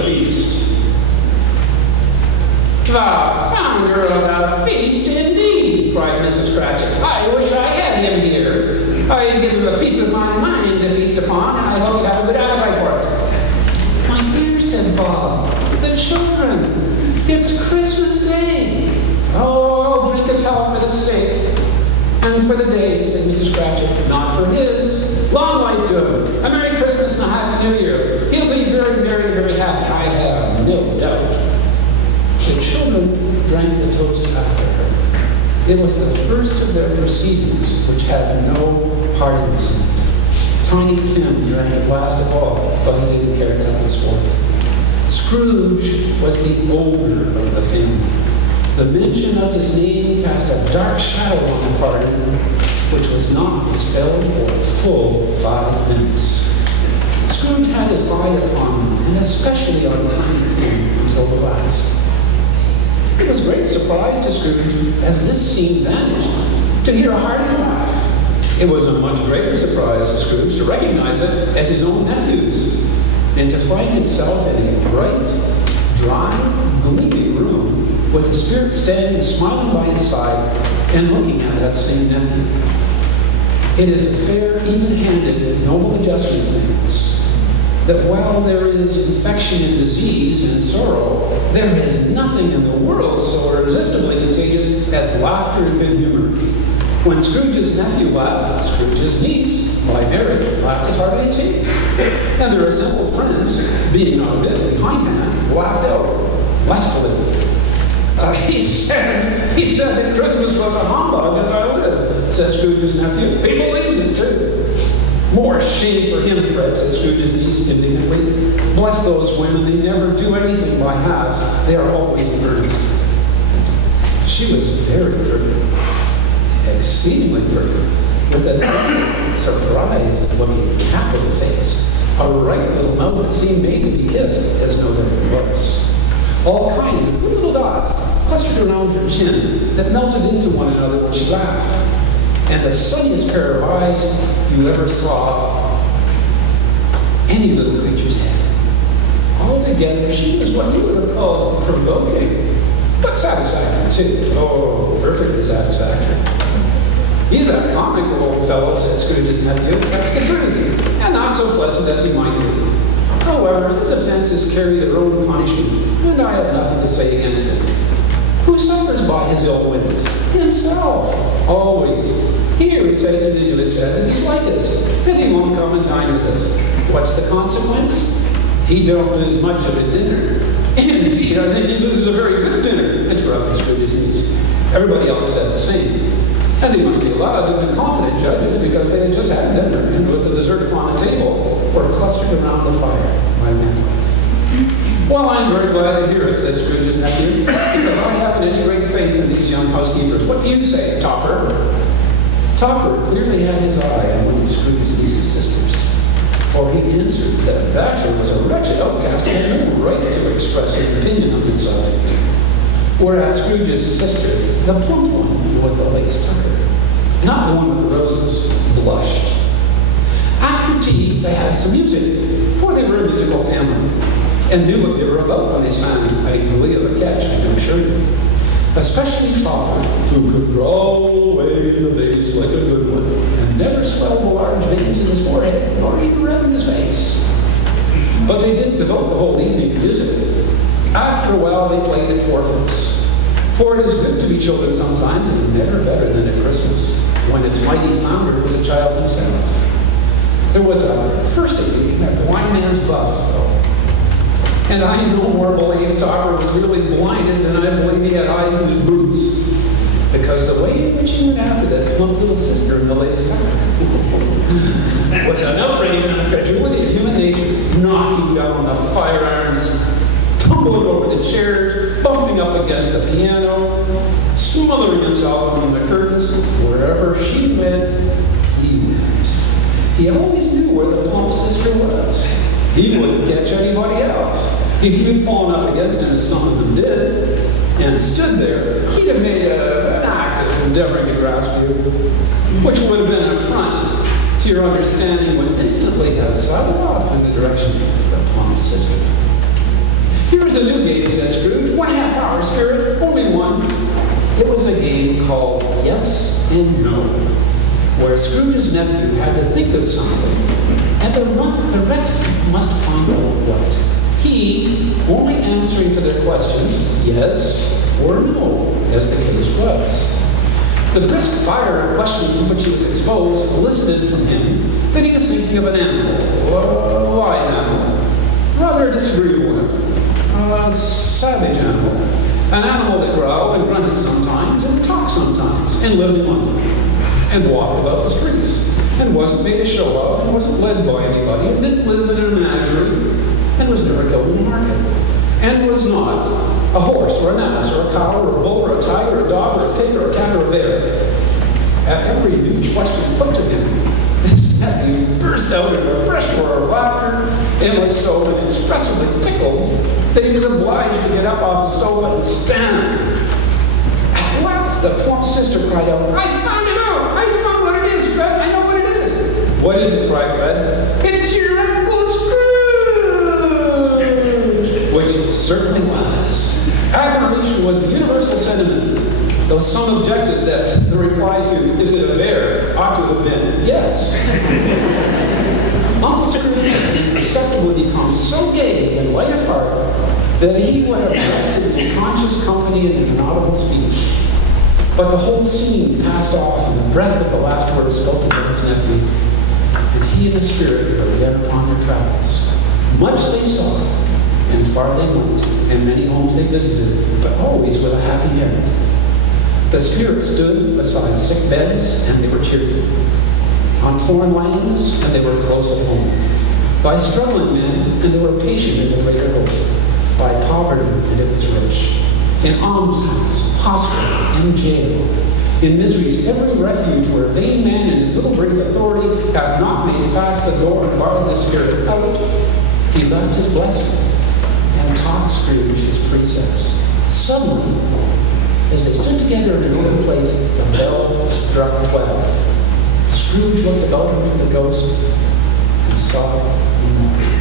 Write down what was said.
a feast. The founder of a feast, indeed, cried Mrs. Cratchit. I wish I had him here. I'd give him a piece of my mind to feast upon, and I hope he'd have a good appetite for it. My dear, said Bob, the children, it's Christmas Day. Oh, drink his health for the sake and for the day, said Mrs. Cratchit, not for his. Long life to him. A Merry Christmas and a Happy New Year. He'll be very, very, very happy, I have no doubt. The children drank the toast after her. It was the first of their proceedings which had no partiness in it. Tiny Tim drank it last of all, but he didn't care to tell his story. Scrooge was the older of the family. The mention of his name cast a dark shadow on the party, which was not dispelled for a full 5 minutes. Scrooge had his eye upon them, and especially on Tiny Tim, until the last. It was great surprise to Scrooge, as this scene vanished, to hear a hearty laugh. It was a much greater surprise to Scrooge to recognize it as his own nephew's, and to find himself in a bright, dry, gloomy room with the Spirit standing smiling by his side and looking at that same nephew. It is a fair, even-handed, noble adjustment of things, that while there is infection and disease and sorrow, there is nothing in the world so irresistibly contagious as laughter and good humor. When Scrooge's nephew laughed, Scrooge's niece, by marriage, laughed as hard as he. And their assembled friends, being on a bit behindhand, laughed out lustily. He said that Christmas was a humbug as I live, said Scrooge's nephew. He believes it too. More shame for him, Fred, said Scrooge's niece indignantly. Bless those women, they never do anything by halves. They are always in earnest. She was very pretty, exceedingly pretty, with a delicate, surprised-looking capital face, a right little mouth that seemed made to be kissed, as no doubt it was. All kinds of good little dots clustered around her chin that melted into one another when she laughed. And the sunniest pair of eyes you ever saw any little creature's head. Altogether, she was what you would have called provoking, but satisfactory too. Oh, perfectly satisfactory. He's a comical old fellow, said Scrooge's nephew. That's the truth, and not so pleasant as he might be. However, his offenses carry their own punishment, and I have nothing to say against it. Who suffers by his ill winds? Himself, always. Here he takes it into his head that he's like this, and he won't come and dine with us. What's the consequence? He don't lose much of a dinner. Indeed, I think he loses a very good dinner, interrupted Scrooge's niece. Everybody else said the same. And they must be allowed to be competent judges because they had just had dinner, and with the dessert upon the table, were clustered around the fire by men. Well, I'm very glad to hear it, said Scrooge's nephew, because I haven't any great faith in these young housekeepers. What do you say, Topper? Topper clearly had his eye on one of Scrooge's niece's sisters, for he answered that Thatcher was a wretched outcast and had no right to express his opinion on his side. Whereas Scrooge's sister, the plump one with the lace tucker, not the one with the roses, blushed. After tea, they had some music, for they were a musical family, and knew what they were about when they sang a glee of a catch, I can assure you. Especially Topper, who could growl away the bass like a good one, and never swelled the large veins in his forehead, nor even reddened his face. But they didn't devote the whole evening to music. After a while, they played at forfeits. For it is good to be children sometimes, and never better than at Christmas, when its mighty founder was a child himself. There was a first evening at Blind Man's Buff, and I no more believe Topper was really blinded than I believe he had eyes in his boots, because the way in which he went after that plump little sister in the lace tucker was an outrage on the credulity of human nature, knocking down the fire irons, tumbling over the chairs, bumping up against the piano, smothering himself under the curtains. Wherever she went, he went. He always knew where the plump sister was. He wouldn't catch anybody else. If you'd fallen up against him, as some of them did, and stood there, he'd have made an act of endeavoring to grasp you, which would have been an affront to your understanding, would instantly have sidled off in the direction of the plump sister. a new game, said Scrooge. 1.5 hours, Spirit, only one. It was a game called Yes and No, where Scrooge's nephew had to think of something, and the rest must find out what. He only answering to their questions, yes or no, as the case was. The brisk fire of questioning to which he was exposed elicited from him that he was thinking of an animal. Why an animal? Rather a disagreeable animal. A savage animal. An animal that growled and grunted sometimes, and talked sometimes, and lived in London, and walked about the streets, and wasn't made a show of, and wasn't led by anybody, and didn't live in a menagerie, and was never killed in the market, and was not a horse, or an ass, or a cow, or a bull, or a tiger, or a dog, or a pig, or a cat, or a bear. At every new question put to him, his nephew burst out in a fresh roar of laughter, and was so inexpressibly tickled that he was obliged to get up off the sofa and stand. At once the plump sister cried out, I found it out! I found what it is, Fred! I know what it is! What is it? Cried Fred. It's your Uncle Scrooge! Which it certainly was. Admiration was the universal sentiment, though some objected that the reply to, is it a bear, ought to have been, yes. Uncle Scrooge had imperceptibly become so gay and light of heart that he would have acted in conscious company in an inaudible speech. But the whole scene passed off in the breath of the last word spoken by his nephew, and he and the spirit were again upon their travels. Much they saw, and far they went, and many homes they visited, but always with a happy end. The spirit stood beside sick beds, and they were cheerful. On foreign lands, and they were close at home. By struggling men, and they were patient in the greater hope. By poverty, and it was rich. In almshouse, hospital, and jail. In misery's every refuge where vain man and his little brief authority have not made fast the door and barred the spirit out, he left his blessing and taught Scrooge his precepts. Suddenly, as they stood together in an open place, the bell struck 12. Scrooge looked about him for the ghost and saw no more.